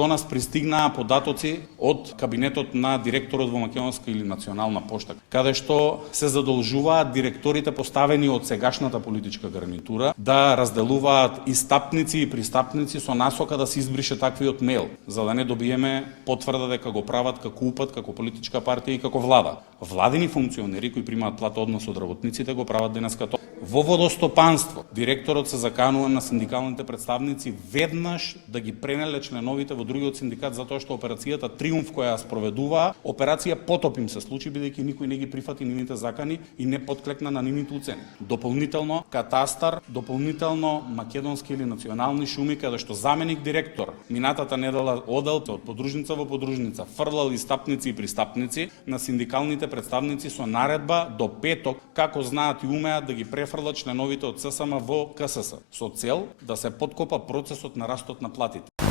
до нас пристигнаа податоци од кабинетот на директорот во Македонска или Национална пошта, каде што се задолжуваат директорите поставени од сегашната политичка гарнитура да разделуваат истапници и пристапници со насока да се избрише таквиот мејл, за да не добиеме потврда дека го прават како УПАТ, како политичка партија и како влада. Владини функционери кои примаат плата однос од работниците го прават денеска тоа. Во водостопанство, директорот се заканува на синдикалните представници веднаш да ги пренеле членовите во другиот синдикат, затоа што операцијата Триумф која ја спроведуваа, операција потоп им се случи бидејќи никој не ги прифати нивните закани и не подклекна на нивните уцени. Дополнително катастар, дополнително македонски или национални шуми, каде што заменик директор минатата недела одел од подружница во подружница фрлал истапници и пристапници на синдикалните представници со наредба до петок како знаат и умеат да ги префрлат членовите од ССМ во КСС со цел да се подкопа процесот на растот на платите.